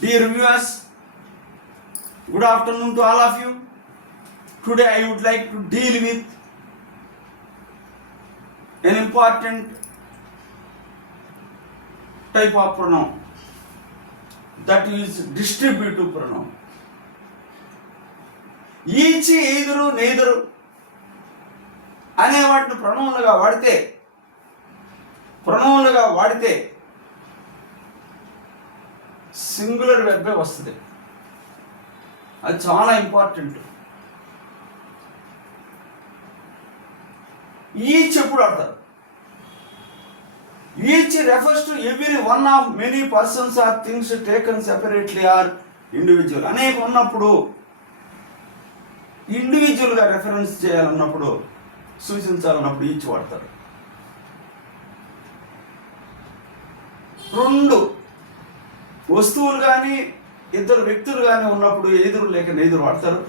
Dear viewers, good afternoon to all of you. Today I would like to deal with an important type of pronoun, that is distributive pronoun. Each, ఎదురు, నేదురు అనే వాటిని ప్రొనౌన్లుగా వాడితే సింగులర్ వెర్బే వస్తుంది. అది చాలా ఇంపార్టెంట్. ఈచ్ ఎప్పుడు వాడతారు? Each refers to every one of many persons or things taken separately or individual. అనేక ఉన్నప్పుడు, ఇండివిజువల్గా రెఫరెన్స్ చేయాలన్నప్పుడు, సూచించాలన్నప్పుడు ఈచ్ వాడతారు. రెండు వస్తువులు కానీ ఇద్దరు వ్యక్తులు కానీ ఉన్నప్పుడు ఎదురు లేక నెదురు వాడతారు.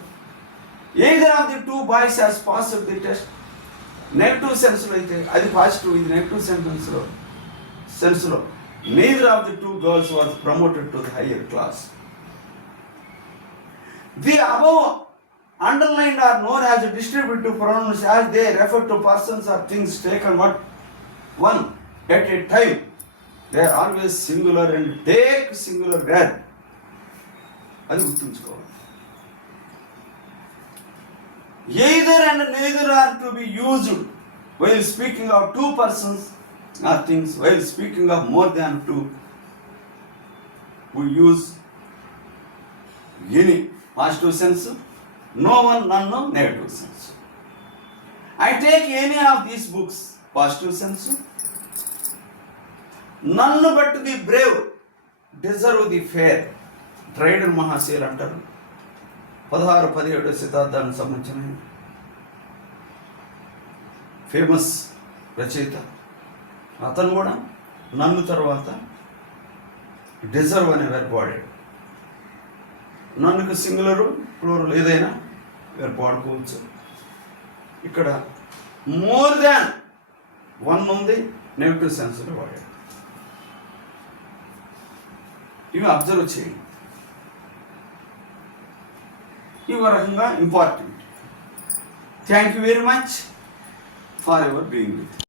Either of the two boys has passed the test. Negative సెన్స్లో అయితే అది పాజిటివ్, ఇది నెగిటివ్ సెన్స్లో neither of the two girls was promoted to the higher class. The above underlined are known as distributive pronouns as they refer to persons or things taken one at a time. They are always singular and take singular verb. అది గుర్తుంచుకోవాలి. Either and neither are to be used while speaking of two persons or things. While speaking of more than two, we use any positive sense, no one, none, no negative sense. I take any of these books, positive sense. None but the brave deserve the fair. డ్రైడర్ మహాశయులు అంటారు. 16-17 శతాబ్దానికి సంబంధించిన ఫేమస్ రచయిత. అతను కూడా నన్ను తర్వాత డిజర్వ్ అనే వెర్బ్ వాడాడు. నన్నుకు సింగులరు, ప్లూరల్ ఏదైనా వెర్బ్ వాడుకోవచ్చు. ఇక్కడ మోర్ దాన్ వన్ ఉంది, నెగిటివ్ సెన్స్లో వాడాడు. ఇవి అబ్జర్వ్ చేయండి. ఇవి రకంగా important. Thank you very much for your being with.